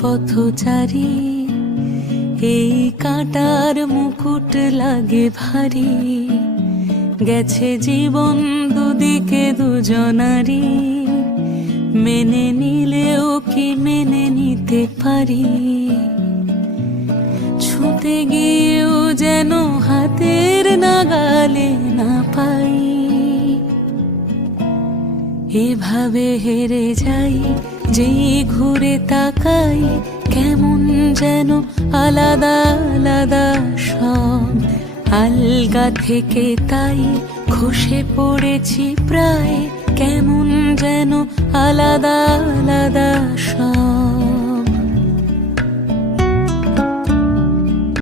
পথচারী, এই কাঁটার মুকুট লাগে ভারী। গেছে জীবন দুদিকে দুজনারই, মেনে নিলেও কি মেনে নিতে পারি? ছুঁতে গিয়েও যেন হাতের নাগালে না পাই। এভাবে হেরে যাই, যেই ঘুরে তাকাই, কেমন যেন আলাদা আলাদা সব। আলগা থেকে তাই খসে পড়েছি প্রায়, কেমন যেন আলাদা আলাদা সব।